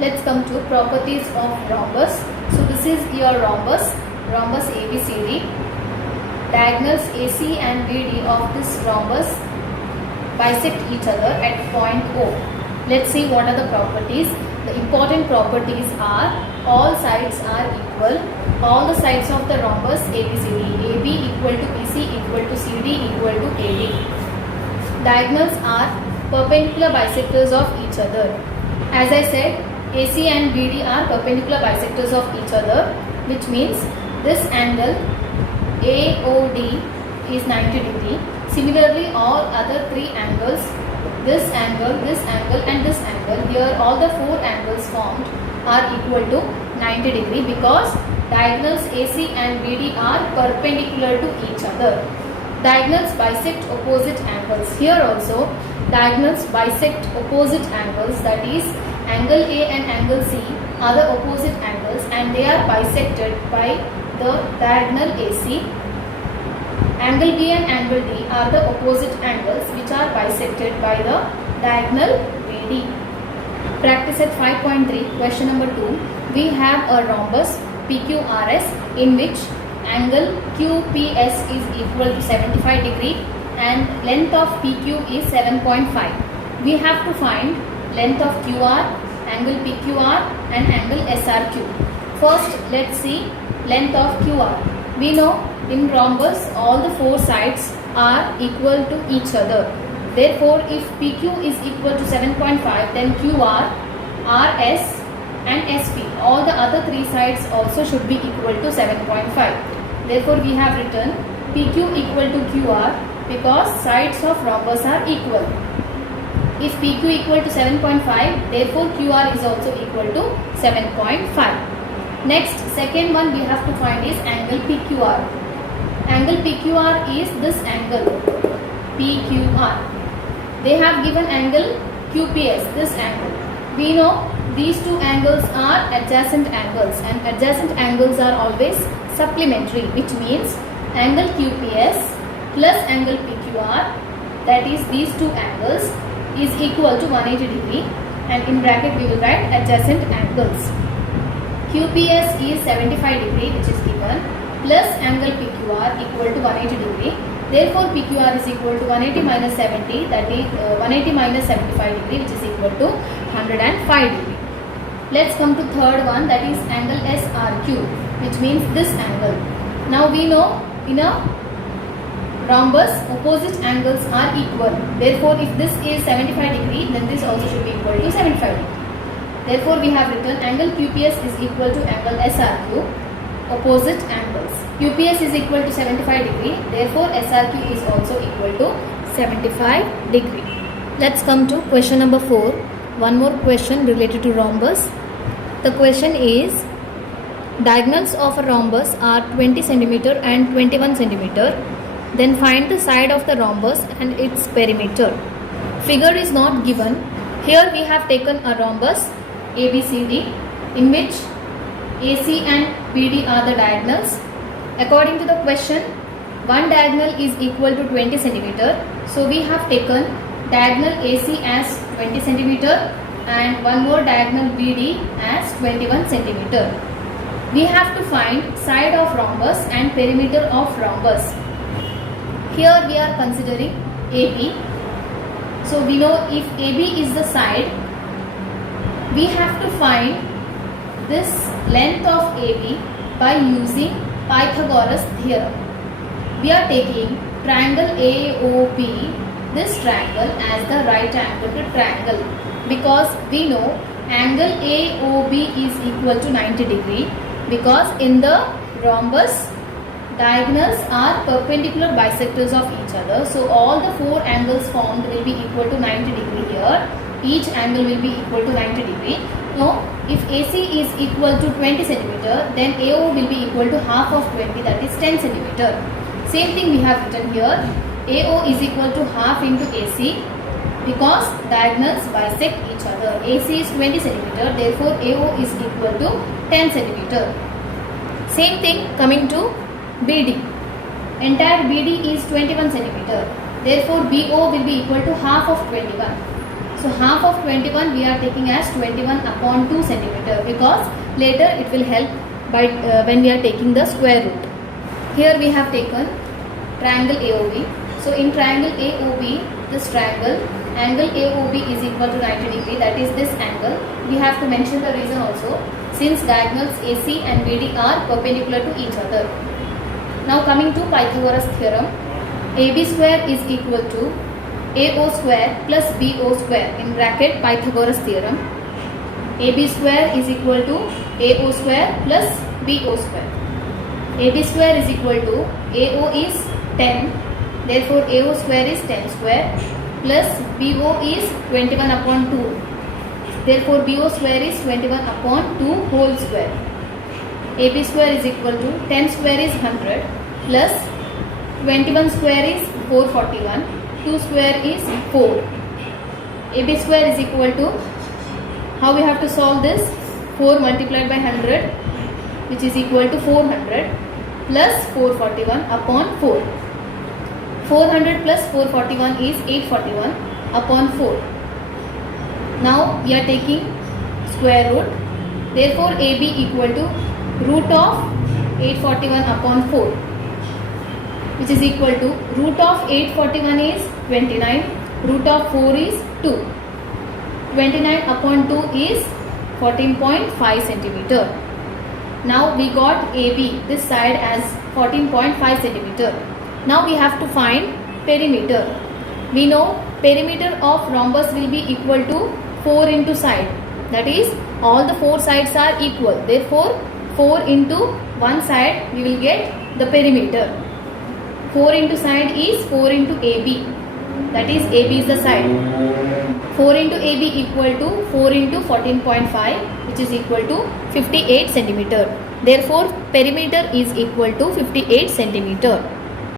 Let's come to properties of rhombus. So this is your rhombus ABCD. Diagonals AC and BD of this rhombus bisect each other at point O. Let's see what are the properties. The important properties are all sides are equal. All the sides of the rhombus ABCD, AB equal to BC equal to CD equal to AD. Diagonals are perpendicular bisectors of each other. As I said, AC and BD are perpendicular bisectors of each other, which means this angle AOD is 90 degree. Similarly, all other three angles, this angle and this angle, here all the four angles formed are equal to 90 degree because diagonals AC and BD are perpendicular to each other. Diagonals bisect opposite angles. Here also diagonals bisect opposite angles, that is angle A and angle C are the opposite angles and they are bisected by the diagonal AC. Angle B and angle D are the opposite angles which are bisected by the diagonal BD. Practice at 5.3, question number 2. We have a rhombus PQRS in which angle QPS is equal to 75 degree and length of PQ is 7.5. We have to find length of QR, angle PQR and angle SRQ. First, let's see length of QR. We know in rhombus all the four sides are equal to each other. Therefore, if PQ is equal to 7.5, then QR, RS and SP, all the other three sides also should be equal to 7.5. Therefore, we have written PQ equal to QR because sides of rhombus are equal. If PQ equal to 7.5, therefore QR is also equal to 7.5. Next, second one we have to find is angle PQR. Angle PQR is this angle PQR. They have given angle QPS, this angle. We know these two angles are adjacent angles and adjacent angles are always supplementary, which means angle QPS plus angle PQR, that is these two angles, is equal to 180 degree and in bracket we will write adjacent angles. QPS is 75 degree which is given plus angle PQR equal to 180 degree. Therefore, PQR is equal to 180 minus 70, that is 180 minus 75 degree which is equal to 105 degree. Let's come to third one, that is angle SRQ, which means this angle. Now we know in a rhombus opposite angles are equal. Therefore, if this is 75 degree, then this also should be equal to 75 degree. Therefore, we have written angle QPS is equal to angle SRQ, opposite angles. QPS is equal to 75 degree. Therefore, SRQ is also equal to 75 degree. Let's come to question number 4. One more question related to rhombus. The question is, diagonals of a rhombus are 20 cm and 21 cm. Then find the side of the rhombus and its perimeter. Figure is not given. Here we have taken a rhombus ABCD in which AC and BD are the diagonals. According to the question, one diagonal is equal to 20 cm. So we have taken diagonal AC as 20 cm and one more diagonal BD as 21 cm. We have to find side of rhombus and perimeter of rhombus. Here we are considering AB. So we know if AB is the side, we have to find this length of AB by using Pythagoras theorem. We are taking triangle AOB, this triangle as the right angle triangle, because we know angle AOB is equal to 90 degree because in the rhombus diagonals are perpendicular bisectors of each other. So all the four angles formed will be equal to 90 degree here. Each angle will be equal to 90 degree. Now, if AC is equal to 20 cm, then AO will be equal to half of 20, that is 10 cm. Same thing we have written here. AO is equal to half into AC because diagonals bisect each other. AC is 20 cm, therefore AO is equal to 10 cm. Same thing coming to BD. Entire BD is 21 cm. Therefore, BO will be equal to half of 21. So half of 21 we are taking as 21 upon 2 centimeter, because later it will help by when we are taking the square root. Here we have taken triangle AOB. So in triangle AOB, this triangle, angle AOB is equal to 90 degree, that is this angle. We have to mention the reason also, since diagonals AC and BD are perpendicular to each other. Now coming to Pythagoras theorem, AB square is equal to AO square plus BO square in bracket Pythagoras theorem. AB square is equal to AO square plus BO square. AB square is equal to AO is 10, therefore AO square is 10 square, plus BO is 21 upon 2, therefore BO square is 21 upon 2 whole square. AB square is equal to 10 square is 100 plus 21 square is 441, 2 square is 4. AB square is equal to, how we have to solve this? 4 multiplied by 100, which is equal to 400 plus 441 upon 4. 400 plus 441 is 841 upon 4. Now we are taking square root. Therefore AB equal to root of 841 upon 4, which is equal to root of 841 is 29, root of 4 is 2. 29 upon 2 is 14.5 centimeter. Now we got AB this side as 14.5 centimeter. Now we have to find perimeter. We know perimeter of rhombus will be equal to 4 into side. That is, all the 4 sides are equal. Therefore, 4 into one side we will get the perimeter. 4 into side is 4 into AB. That is, AB is the side. 4 into AB equal to 4 into 14.5, which is equal to 58 centimeter. Therefore, perimeter is equal to 58 centimeter.